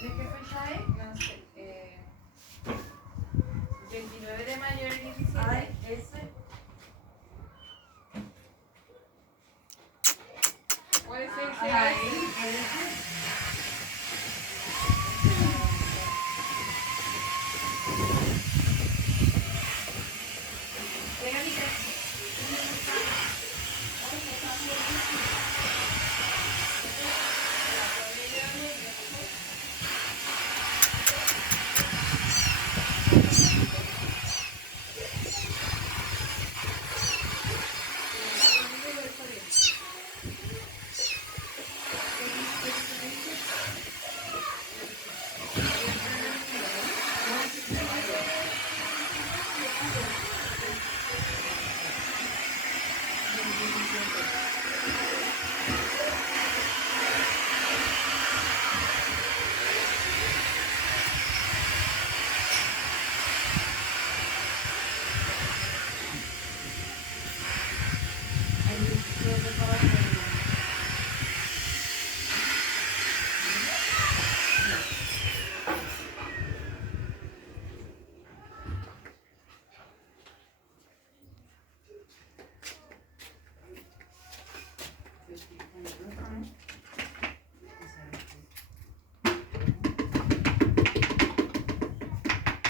¿De qué fecha es? No sé. 29 de mayo del 17. Ay, ese. Puede ser Ahí, ese.